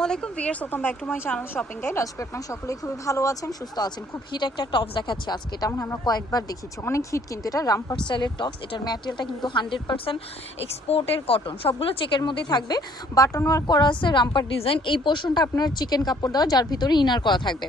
ওয়ালাইকুম viewers, welcome back to my channel shopping guide. আজকে আপনারা সকলেই খুবই ভালো আছেন, সুস্থ আছেন। খুব হিট একটা টপস দেখাচ্ছি আজকে। এটা আমরা কয়েকবার দেখেছি, অনেক হিট কিন্তু এটা রামপার স্টাইলের টপস। এটার ম্যাটেরিয়ালটা কিন্তু 100% এক্সপোর্টের কটন, সবগুলো চেকের মধ্যেই থাকবে। বাটন ওয়ার্ক করা আছে, রামপার ডিজাইন। এই পোর্শনটা আপনার চিকেন কাপড় দেওয়া, যার ভিতরে ইনার করা থাকবে,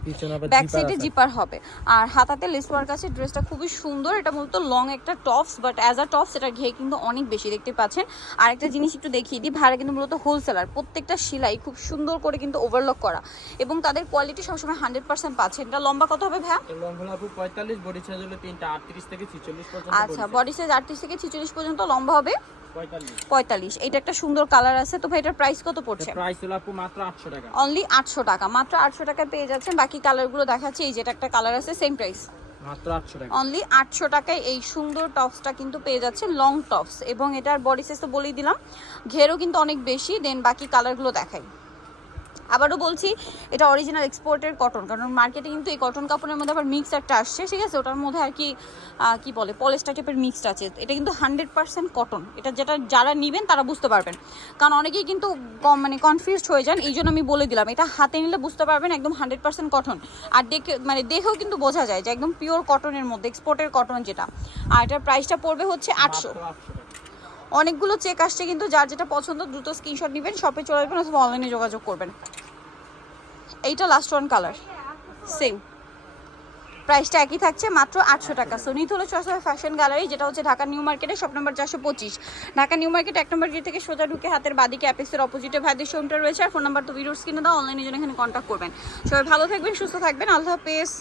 ব্যাক সাইডে জিপার হবে, আর হাতাতে লেস ওয়ার্ক আছে। ড্রেসটা খুবই সুন্দর। এটা মূলত লং একটা tops, but as a tops এটার ঘেয়ে কিন্তু অনেক বেশি, দেখতে পাচ্ছেন। আরেকটা জিনিস একটু দেখিয়ে দিই, ভাড়া কিন্তু মূলত হোলসেলার, প্রত্যেকটা সেলাই খুব সুন্দর করে কিন্তু ওভারলক করা, এবং তাদের কোয়ালিটি সবসময় 100% পাচ্ছেন। এটা লম্বা কত হবে ভাইয়া? লম্বা হবে 45, বডি সাইজ হলো 3টা 38 থেকে 46 পর্যন্ত। আচ্ছা, বডি সাইজ 38 থেকে 46 পর্যন্ত, লম্বা হবে 45। 45। এটা একটা সুন্দর কালার আছে। তো ভাই এটার প্রাইস কত পড়ছে? প্রাইস হলো আপু মাত্র 800 টাকা। অনলি 800 টাকা, মাত্র 800 টাকায় পেয়ে যাচ্ছেন। বাকি কালারগুলো দেখাচ্ছি। এই যেটা একটা কালার আছে, সেম প্রাইস, মাত্র 800 টাকা। অনলি 800 টাকায় এই সুন্দর টপসটা কিন্তু পেয়ে যাচ্ছে, লং টপস। এবং এটার বডি সাইজ তো বলেই দিলাম, ঘেরও কিন্তু অনেক বেশি। দেন বাকি কালারগুলো দেখাই। আবারও বলছি, এটা অরিজিনাল এক্সপোর্টের কটন, কারণ মার্কেটে কিন্তু এই কটন কাপড়ের মধ্যে আবার মিক্স একটা আসছে, ঠিক আছে? ওটার মধ্যে আর কি বলে, পলিস্টার টাইপের মিক্সড আছে। এটা কিন্তু 100% কটন। এটা যারা নেবেন তারা বুঝতে পারবেন, কারণ অনেকেই কিন্তু কনফিউজড হয়ে যান। এই জন্য আমি বলে দিলাম, এটা হাতে নিলে বুঝতে পারবেন একদম 100% কটন। আর দেখেও কিন্তু বোঝা যায় যে একদম পিওর কটনের মধ্যে, এক্সপোর্টের কটন যেটা। আর এটার প্রাইসটা পড়বে হচ্ছে 800। অনেকগুলো চেক আসছে, কিন্তু যার যেটা পছন্দ দ্রুত স্ক্রিনশট নেবেন, শপে চলে আসবেন অথবা অনলাইনে যোগাযোগ করবেন। এইটা লাস্ট ওয়ান কালার, সেম প্রাইসটা একই থাকছে, মাত্র 800 টাকা। সো নিতে হলো চয়েস হবে ফ্যাশন গ্যালারি, যেটা হচ্ছে ঢাকা নিউ মার্কেটে, shop number 425। Dhaka new market 1 নম্বর গেট থেকে সোজা ঢুকে হাতের বাদিকে অ্যাপেক্সের অপোজিটে ভাইদের শোরুমটা রয়েছে। আর ফোন নাম্বার তো ভিডিওস কিনে দাও, অনলাইনে জন্য এখানে কন্ট্যাক্ট করবেন। সবাই ভালো থাকবেন, সুস্থ থাকবেন, আল্লাহ হাফেজ।